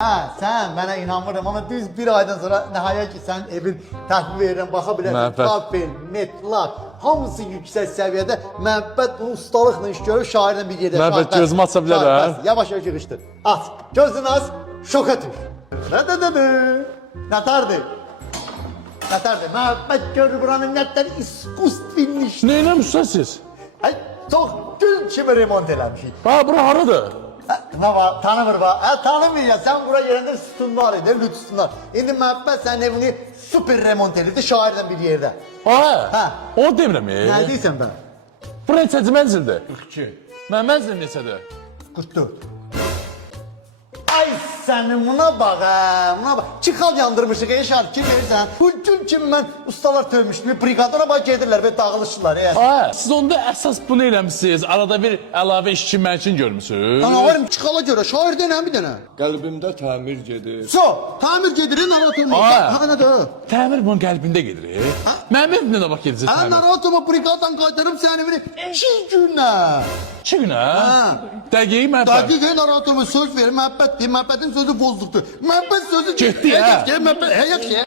Ha, sen bana inanmıyorum ama düz bir aydan sonra nihayet ki sen evin təhvil verirəm, baxa bilərsən. Məhəbbət. Tabel, metlak, hamısı yüksək səviyyədə. Məhəbbət bunu ustalıqla iş görür, şairlə bir yerdə. Məhəbbət gözümü aça bilər ha. Yavaş yavaş yığışdır. Aç, gözünü aç, şoka tür. Nətardı? Nətardı? Məhəbbət görür buranın nətər iskustvinli işdir. Neyləmişsiniz siz? Ay, çox gül kimi remont eləmişik. Ha, bura haradır? Ne var? Tanımır var. Tanımır ya. Sen buraya gelende sütunlar idi, lüt sütunlar. Şimdi Məhəbbət senin evini süper remont edildi şairden bir yerde. Ha, o demirəm. Ne deyirsən ben? Bura neçəci mənzildir? 42. Mən mənzil neçədir? 44. Ay senin buna bak ha, buna bak. Çıkal yandırmışık Eşar, kim verirsen. Bu gün kim ben ustalar tövmüştüm, bir brigadona bak gedirler ve dağılışırlar ya. Ha, siz onda əsas bunu eləmişsiniz. Arada bir əlavə işçi mənçin görmüsünüz. Ana varım çıkala göre, şair denen bir dene. Qəlbimdə təmir gedir. So, tamir gedirin anatomi. Aa. Ha, ne de? Təmir bunun qəlbində gedir. Mənim evimdə də bax gedəcək Ha, təmir. anatomi brigadan qaytarım senin evini 2 günə. 2 günə? Ha. Dəqiq mən. Dakikai narahatıma söz verin, Məhəbbət deyim, Məhəbbətin sözü bozduqdur. Məhəbbət sözü... Getdi, ha? Məhəbbət,